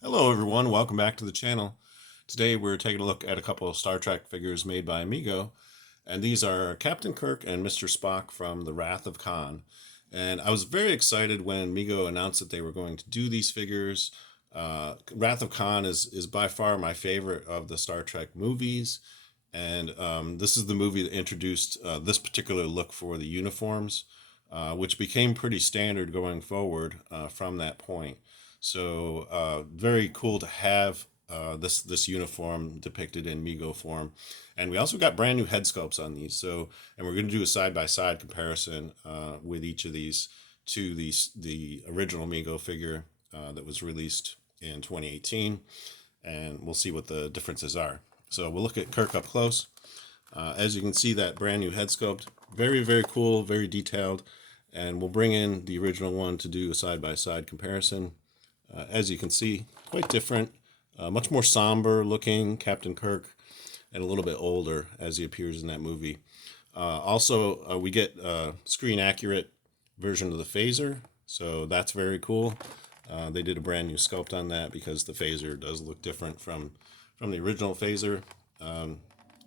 Hello everyone, welcome back to the channel. Today we're taking a look at a couple of Star Trek figures made by Mego, and these are Captain Kirk and Mr. Spock from The Wrath of Khan. And I was very excited when Mego announced that they were going to do these figures. Wrath of Khan is by far my favorite of the Star Trek movies, and this is the movie that introduced this particular look for the uniforms, which became pretty standard going forward from that point. So very cool to have this uniform depicted in Mego form, and we also got brand new head sculpts on these. So, and we're going to do a side by side comparison with each of these to the original Mego figure that was released in 2018, and we'll see what the differences are. So we'll look at Kirk up close. As you can see, that brand new head sculpt, very cool, very detailed, and we'll bring in the original one to do a side by side comparison. As you can see, quite different, much more somber looking Captain Kirk, and a little bit older as he appears in that movie. Also, we get a screen accurate version of the phaser, so that's very cool. They did a brand new sculpt on that because the phaser does look different from the original phaser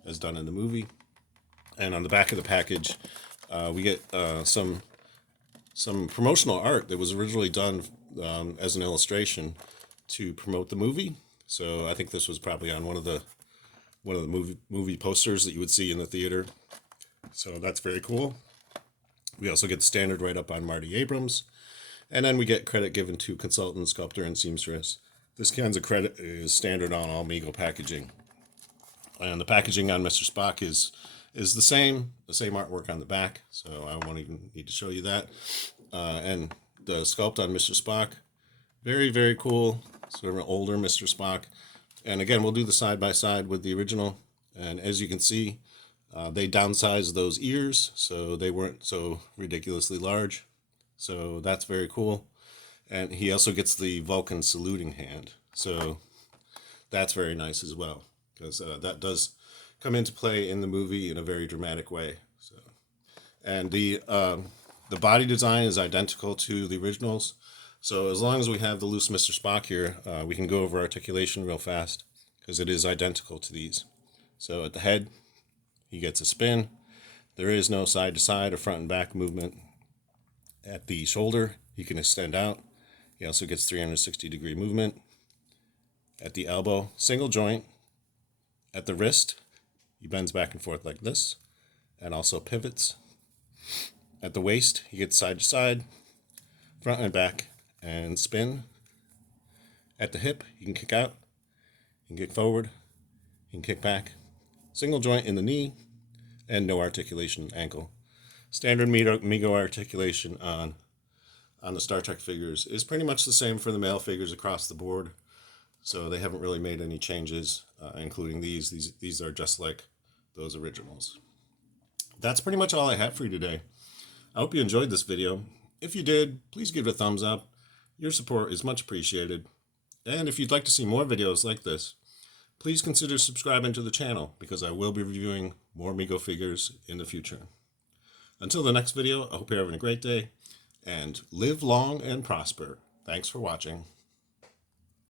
as done in the movie. And on the back of the package, we get some promotional art that was originally done as an illustration to promote the movie. So I think this was probably on one of the movie posters that you would see in the theater. So that's very cool. We also get the standard write-up on Marty Abrams, and then we get credit given to consultant, sculptor, and seamstress. This kinds of credit is standard on all Mego packaging. And the packaging on Mr. Spock is the same artwork on the back, so I won't even need to show you that. And the sculpt on Mr. Spock, very cool, sort of an older Mr. Spock. And again, we'll do the side by side with the original. And as you can see, they downsized those ears, so they weren't so ridiculously large. So that's very cool. And he also gets the Vulcan saluting hand, so that's very nice as well, because that does come into play in the movie in a very dramatic way. So, and the body design is identical to the originals. So as long as we have the loose Mr. Spock here, we can go over articulation real fast because it is identical to these. So at the head, he gets a spin. There is no side to side or front and back movement. At the shoulder, he can extend out. He also gets 360-degree movement. At the elbow, single joint. At the wrist, he bends back and forth like this and also pivots. At the waist, he gets side to side, front and back, and spin. At the hip, he can kick out, he can kick forward, he can kick back. Single joint in the knee, and no articulation ankle. Standard Mego articulation on the Star Trek figures is pretty much the same for the male figures across the board. So they haven't really made any changes, including these. These are just like those originals. That's pretty much all I have for you today. I hope you enjoyed this video. If you did, please give it a thumbs up. Your support is much appreciated. And if you'd like to see more videos like this, please consider subscribing to the channel because I will be reviewing more Mego figures in the future. Until the next video, I hope you're having a great day and live long and prosper. Thanks for watching.